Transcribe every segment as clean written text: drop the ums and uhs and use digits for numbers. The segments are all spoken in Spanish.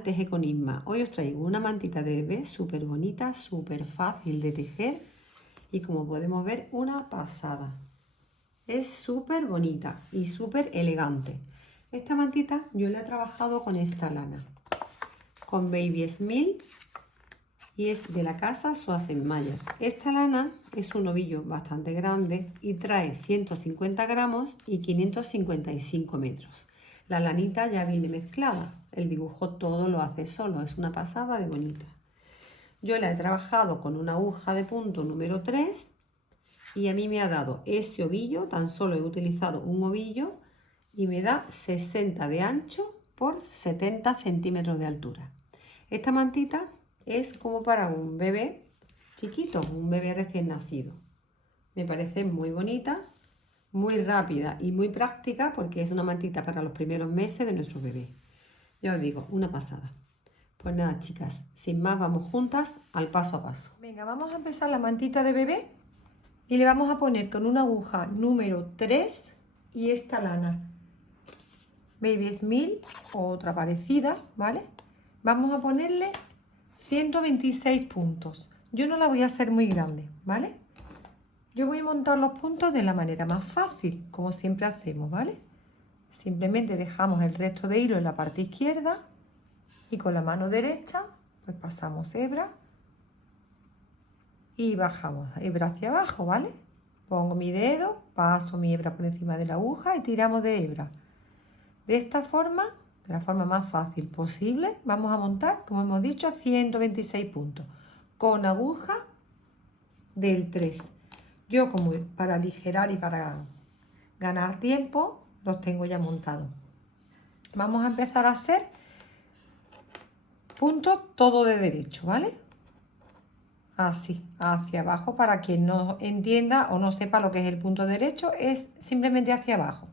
canal Teje con Isma. Hoy os traigo una mantita de bebé súper bonita, súper fácil de tejer y como podemos ver una pasada. Es súper bonita y súper elegante. Esta mantita yo la he trabajado con esta lana, con Baby Smil y es de la casa Schwarzmeyer. Esta lana es un ovillo bastante grande y trae 150 gramos y 555 metros. La lanita ya viene mezclada, el dibujo todo lo hace solo, es una pasada de bonita. Yo la he trabajado con una aguja de punto número 3 y a mí me ha dado ese ovillo, tan solo he utilizado un ovillo y me da 60 de ancho por 70 centímetros de altura. Esta mantita es como para un bebé chiquito, un bebé recién nacido. Me parece muy bonita, muy rápida y muy práctica porque es una mantita para los primeros meses de nuestro bebé. Ya os digo, una pasada. Pues nada, chicas, sin más vamos juntas al paso a paso. Venga, vamos a empezar la mantita de bebé y le vamos a poner con una aguja número 3 y esta lana Baby Smil o otra parecida, ¿vale? Vamos a ponerle 126 puntos. Yo no la voy a hacer muy grande, ¿vale? Yo voy a montar los puntos de la manera más fácil, como siempre hacemos, ¿vale? Simplemente dejamos el resto de hilo en la parte izquierda y con la mano derecha pues pasamos hebra y bajamos hebra hacia abajo, ¿vale? Pongo mi dedo, paso mi hebra por encima de la aguja y tiramos de hebra. De esta forma, de la forma más fácil posible, vamos a montar, como hemos dicho, 126 puntos con aguja del 3. Yo, como para aligerar y para ganar tiempo, los tengo ya montados. Vamos a empezar a hacer puntos todo de derecho, ¿vale? Así, hacia abajo, para quien no entienda o no sepa lo que es el punto derecho, es simplemente hacia abajo.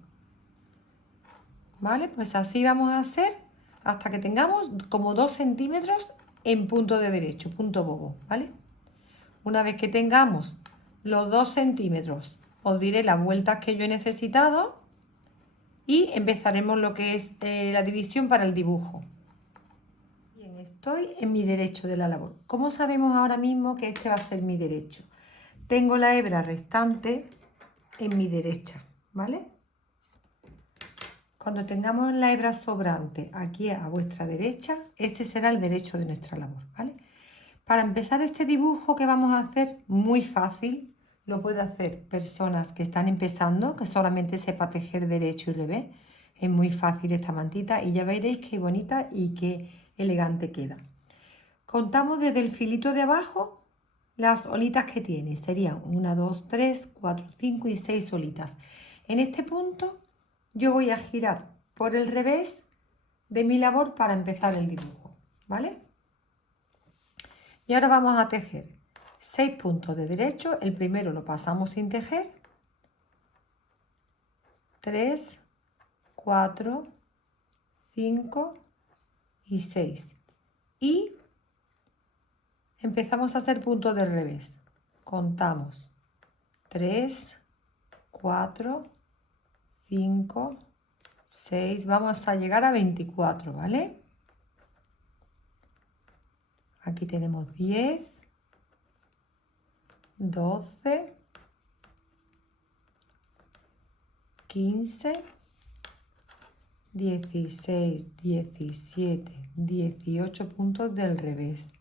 ¿Vale? Pues así vamos a hacer hasta que tengamos como 2 centímetros en punto de derecho, punto bobo, ¿vale? Una vez que tengamos los 2 centímetros, os diré las vueltas que yo he necesitado y empezaremos lo que es la división para el dibujo. Bien, estoy en mi derecho de la labor. ¿Cómo sabemos ahora mismo que este va a ser mi derecho? Tengo la hebra restante en mi derecha, ¿vale? Cuando tengamos la hebra sobrante aquí a vuestra derecha, este será el derecho de nuestra labor, ¿vale? Para empezar este dibujo que vamos a hacer, muy fácil, lo puede hacer personas que están empezando, que solamente sepa tejer derecho y revés. Es muy fácil esta mantita y ya veréis qué bonita y qué elegante queda. Contamos desde el filito de abajo las olitas que tiene. Serían 1, 2, 3, 4, 5 y 6 olitas. En este punto yo voy a girar por el revés de mi labor para empezar el dibujo, ¿vale? Y ahora vamos a tejer 6 puntos de derecho. El primero lo pasamos sin tejer. 3, 4, 5 y 6. Y empezamos a hacer puntos del revés. Contamos 3, 4, 5, 6. Vamos a llegar a 24, ¿vale? Aquí tenemos 10, 12, 15, 16, 17, 18 puntos del revés.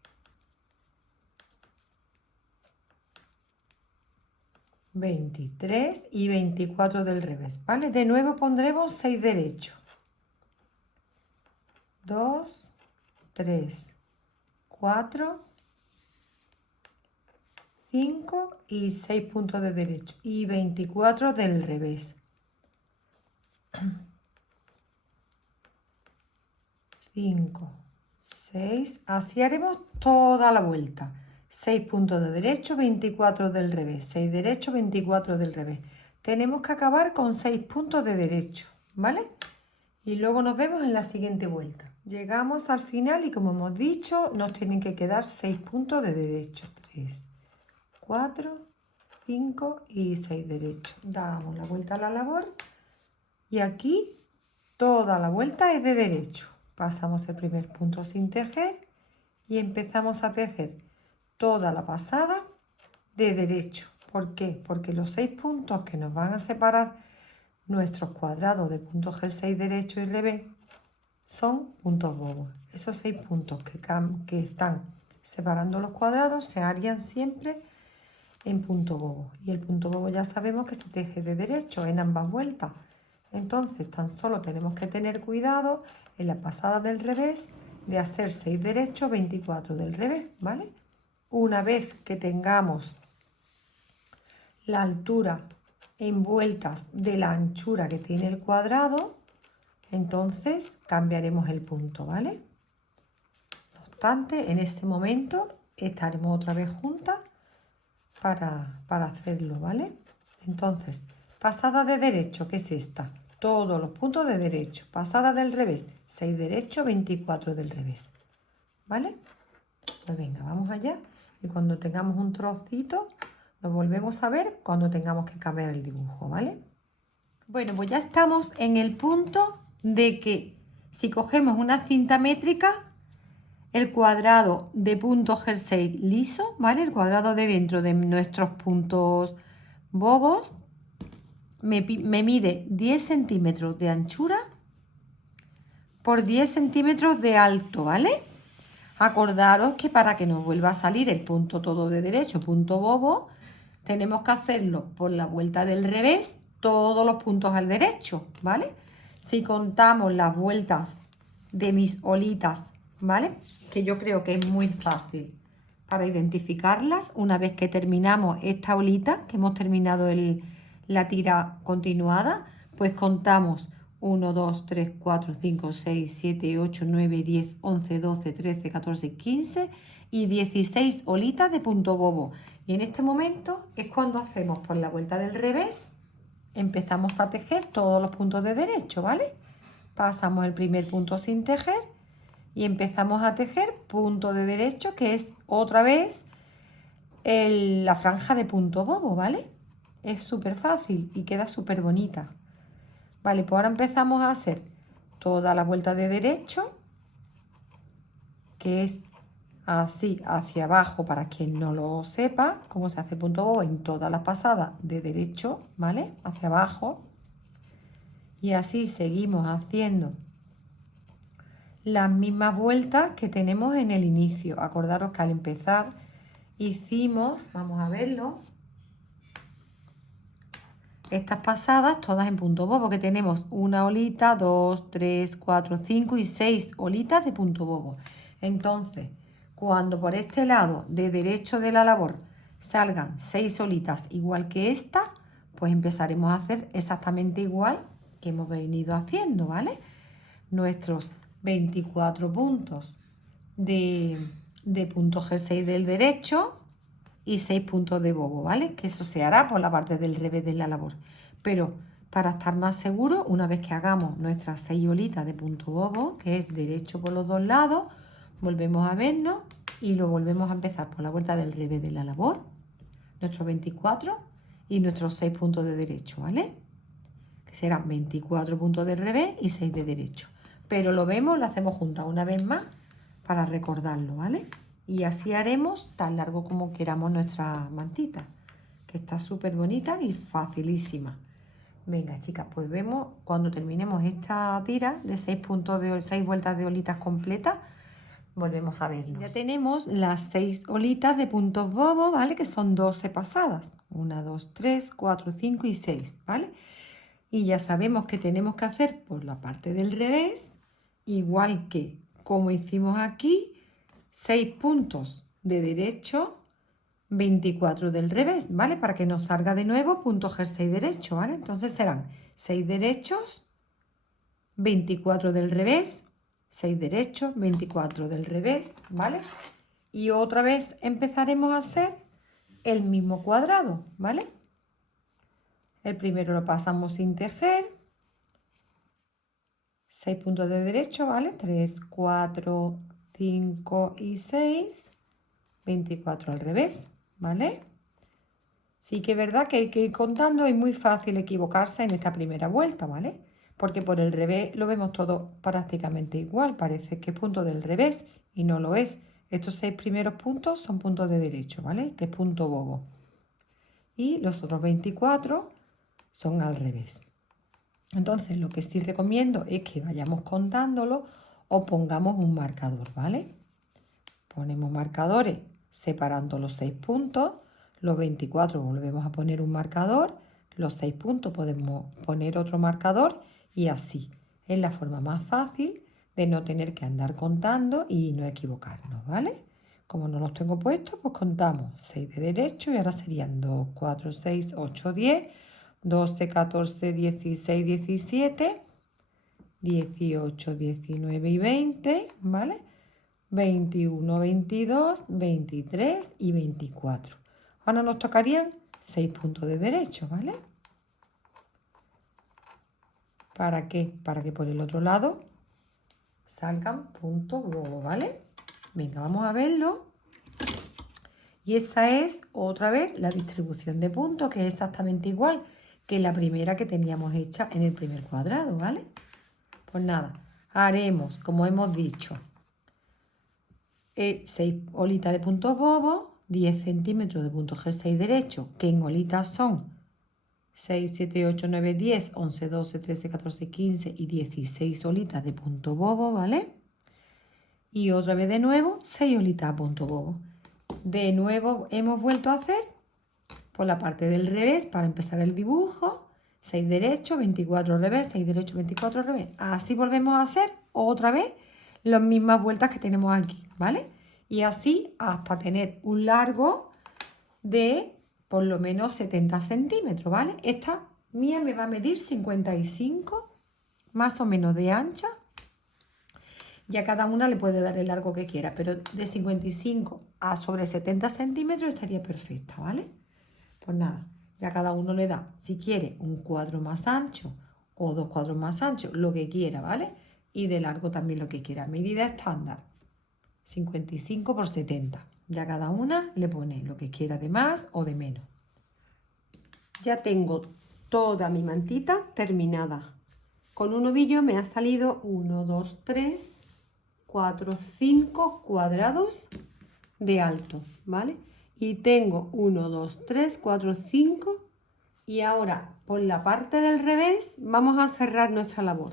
23 y 24 del revés, ¿vale? De nuevo pondremos 6 derechos. 2, 3, 4, 5 y 6 puntos de derecho y 24 del revés. 5, 6, así haremos toda la vuelta. 6 puntos de derecho, 24 del revés, 6 derecho, 24 del revés. Tenemos que acabar con 6 puntos de derecho, ¿vale? Y luego nos vemos en la siguiente vuelta. Llegamos al final y como hemos dicho, nos tienen que quedar 6 puntos de derecho. 3, 4, 5 y 6 derecho. Damos la vuelta a la labor y aquí toda la vuelta es de derecho, pasamos el primer punto sin tejer y empezamos a tejer toda la pasada de derecho. ¿Por qué? Porque los 6 puntos que nos van a separar nuestros cuadrados de punto jersey derecho y revés son puntos bobos. Esos 6 puntos que están separando los cuadrados se harían siempre en punto bobo. Y el punto bobo ya sabemos que se teje de derecho en ambas vueltas. Entonces tan solo tenemos que tener cuidado en la pasada del revés de hacer 6 derechos, 24 del revés, ¿vale? Una vez que tengamos la altura en vueltas de la anchura que tiene el cuadrado, entonces cambiaremos el punto, ¿vale? No obstante, en ese momento estaremos otra vez juntas para hacerlo, ¿vale? Entonces, pasada de derecho, ¿qué es esta? Todos los puntos de derecho. Pasada del revés, 6 derecho, 24 del revés, ¿vale? Pues venga, vamos allá. Y cuando tengamos un trocito, lo volvemos a ver cuando tengamos que cambiar el dibujo, ¿vale? Bueno, pues ya estamos en el punto de que si cogemos una cinta métrica, el cuadrado de punto jersey liso, ¿vale? El cuadrado de dentro de nuestros puntos bobos me mide 10 centímetros de anchura por 10 centímetros de alto, ¿vale? Acordaros que para que nos vuelva a salir el punto todo de derecho, punto bobo, tenemos que hacerlo por la vuelta del revés, todos los puntos al derecho, ¿vale? Si contamos las vueltas de mis olitas, ¿vale? Que yo creo que es muy fácil para identificarlas. Una vez que terminamos esta olita, que hemos terminado la tira continuada, pues contamos 1, 2, 3, 4, 5, 6, 7, 8, 9, 10, 11, 12, 13, 14, 15 y 16 olitas de punto bobo. Y en este momento es cuando hacemos por la vuelta del revés, empezamos a tejer todos los puntos de derecho, ¿vale? Pasamos el primer punto sin tejer y empezamos a tejer punto de derecho, que es otra vez la franja de punto bobo, ¿vale? Es súper fácil y queda súper bonita. Vale, pues ahora empezamos a hacer toda la vuelta de derecho, que es así hacia abajo para quien no lo sepa, cómo se hace punto bobo en toda la pasada de derecho, ¿vale? Hacia abajo. Y así seguimos haciendo las mismas vueltas que tenemos en el inicio. Acordaros que al empezar hicimos, vamos a verlo, estas pasadas todas en punto bobo, que tenemos una olita, 2, 3, 4, 5 y 6 olitas de punto bobo. Entonces, cuando por este lado de derecho de la labor salgan 6 olitas igual que esta, pues empezaremos a hacer exactamente igual que hemos venido haciendo, ¿vale? Nuestros 24 puntos de punto jersey del derecho y 6 puntos de bobo, ¿vale? Que eso se hará por la parte del revés de la labor. Pero para estar más seguros, una vez que hagamos nuestras 6 olitas de punto bobo, que es derecho por los dos lados, volvemos a vernos y lo volvemos a empezar por la vuelta del revés de la labor, nuestros 24 y nuestros 6 puntos de derecho, ¿vale? Que serán 24 puntos de revés y 6 de derecho. Pero lo vemos, lo hacemos juntas una vez más para recordarlo, ¿vale? Y así haremos tan largo como queramos nuestra mantita, que está súper bonita y facilísima. Venga, chicas, pues vemos cuando terminemos esta tira de 6 vueltas de olitas completas, volvemos a vernos. Ya tenemos las 6 olitas de puntos bobo, ¿vale? Que son 12 pasadas. 1, 2, 3, 4, 5 y 6, ¿vale? Y ya sabemos que tenemos que hacer por la parte del revés, igual que como hicimos aquí, 6 puntos de derecho, 24 del revés, ¿vale? Para que nos salga de nuevo punto jersey derecho, ¿vale? Entonces serán 6 derechos, 24 del revés, 6 derechos, 24 del revés, ¿vale? Y otra vez empezaremos a hacer el mismo cuadrado, ¿vale? El primero lo pasamos sin tejer, 6 puntos de derecho, ¿vale? 3, 4, 5 y 6, 24 al revés, ¿vale? Sí que es verdad que hay que ir contando, es muy fácil equivocarse en esta primera vuelta, ¿vale? porque por el revés lo vemos todo prácticamente igual, parece que es punto del revés y no lo es. Estos 6 primeros puntos son puntos de derecho, ¿vale? Que es punto bobo. Y los otros 24 son al revés. Entonces lo que sí recomiendo es que vayamos contándolo o pongamos un marcador, ¿vale? Ponemos marcadores separando los 6 puntos, los 24 volvemos a poner un marcador, los 6 puntos podemos poner otro marcador y así. Es la forma más fácil de no tener que andar contando y no equivocarnos, ¿vale? Como no los tengo puestos, pues contamos 6 de derecho y ahora serían 2, 4, 6, 8, 10, 12, 14, 16, 17, 18, 19 y 20, ¿vale? 21, 22, 23 y 24. Ahora nos tocarían 6 puntos de derecho, ¿vale? ¿Para qué? Para que por el otro lado salgan puntos bobo, ¿vale? Venga, vamos a verlo. Y esa es otra vez la distribución de puntos, que es exactamente igual que la primera que teníamos hecha en el primer cuadrado, ¿vale? Pues nada, haremos, como hemos dicho, 6 olitas de puntos bobos, 10 centímetros de punto G6 derecho, que en olitas son 6, 7, 8, 9, 10, 11, 12, 13, 14, 15 y 16 olitas de punto bobo, ¿vale? Y otra vez de nuevo, 6 olitas a punto bobo. De nuevo hemos vuelto a hacer por la parte del revés para empezar el dibujo. 6 derecho, 24 revés, 6 derecho, 24 revés. Así volvemos a hacer otra vez las mismas vueltas que tenemos aquí, ¿vale? Y así hasta tener un largo de por lo menos 70 centímetros, ¿vale? Esta mía me va a medir 55 más o menos de ancha. Ya cada una le puede dar el largo que quiera, pero de 55 a sobre 70 centímetros estaría perfecta, ¿vale? Pues nada, ya cada uno le da, si quiere, un cuadro más ancho o 2 cuadros más anchos, lo que quiera, ¿vale? Y de largo también lo que quiera. Medida estándar, 55 por 70. Ya cada una le pone lo que quiera de más o de menos. Ya tengo toda mi mantita terminada. Con un ovillo me ha salido 1, 2, 3, 4, 5 cuadrados de alto, ¿vale? Y tengo 1, 2, 3, 4, 5 y ahora por la parte del revés vamos a cerrar nuestra labor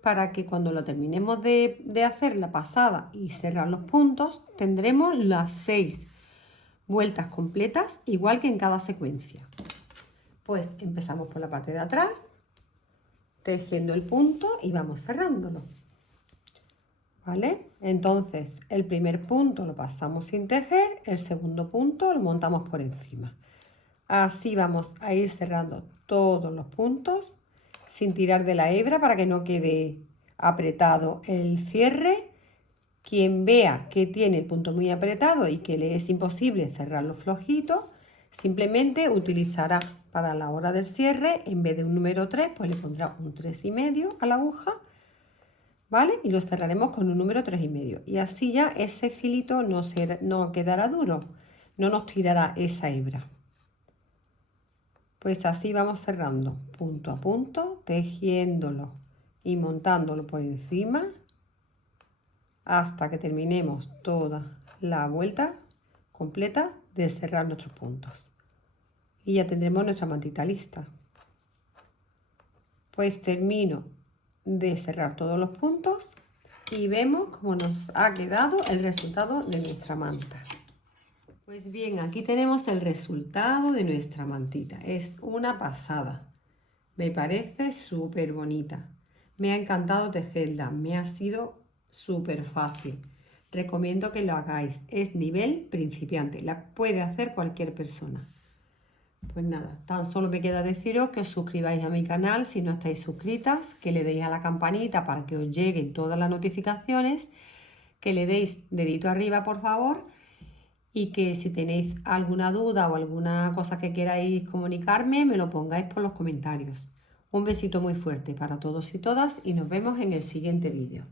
para que cuando lo terminemos de hacer la pasada y cerrar los puntos tendremos las 6 vueltas completas igual que en cada secuencia. Pues empezamos por la parte de atrás tejiendo el punto y vamos cerrándolo, ¿vale? Entonces el primer punto lo pasamos sin tejer, el segundo punto lo montamos por encima. Así vamos a ir cerrando todos los puntos sin tirar de la hebra para que no quede apretado el cierre. Quien vea que tiene el punto muy apretado y que le es imposible cerrarlo flojito, simplemente utilizará para la hora del cierre, en vez de un número 3, pues le pondrá un 3,5 a la aguja, ¿vale? Y lo cerraremos con un número 3,5. Y así ya ese filito no quedará duro, no nos tirará esa hebra. Pues así vamos cerrando punto a punto, tejiéndolo y montándolo por encima hasta que terminemos toda la vuelta completa de cerrar nuestros puntos. Y ya tendremos nuestra mantita lista. Pues termino de cerrar todos los puntos y vemos cómo nos ha quedado el resultado de nuestra manta. Pues bien, aquí tenemos el resultado de nuestra mantita. Es una pasada. Me parece súper bonita. Me ha encantado tejerla. Me ha sido súper fácil. Recomiendo que lo hagáis. Es nivel principiante. La puede hacer cualquier persona. Pues nada, tan solo me queda deciros que os suscribáis a mi canal si no estáis suscritas, que le deis a la campanita para que os lleguen todas las notificaciones, que le deis dedito arriba por favor y que si tenéis alguna duda o alguna cosa que queráis comunicarme, me lo pongáis por los comentarios. Un besito muy fuerte para todos y todas y nos vemos en el siguiente vídeo.